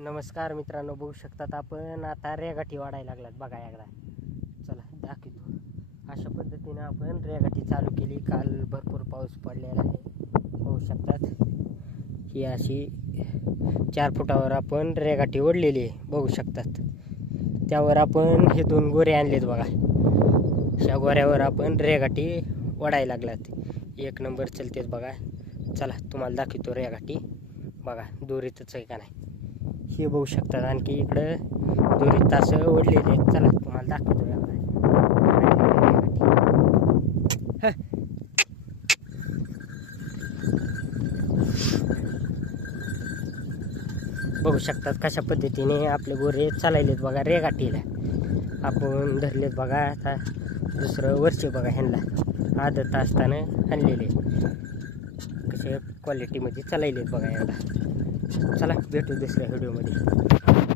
नमस्कार मित्रांनो, बघू शकतात आपण आता रेगाटी वाढायला लागलात बघा एकदा. चला दाखवतो. अशा पद्धतीने आपण रेगाटी चालू केली. काल भरपूर पाऊस पडलेला आहे, बघू शकतात. ही अशी 4 फुटावर आपण रेगाटी ओढलेली आहे, बघू शकतात. त्यावर आपण हे 2 गोरे आणलेत बघा. ह्या गोऱ्यावर आपण रेगाटी ओढायला लागलात. 1 नंबर चलतेच बघा. चला तुम्हाला दाखवतो रेगाटी. बघा दोरीतच आहे का नाही हे बघू शकतात. आणखी इकडं दोरीत तास ओढलेले आहेत. चला तुम्हाला दाखवतो बघू शकतात कशा पद्धतीने आपले गोरे चालायलेत बघा. रेगाटीला आपण धरलेत बघा. आता दुसरं वर्ष बघा. ह्यांना आदत असताना आणलेले कसे क्वालिटीमध्ये चालायलेत बघा. याला चला भेटू दुसऱ्या व्हिडिओमध्ये.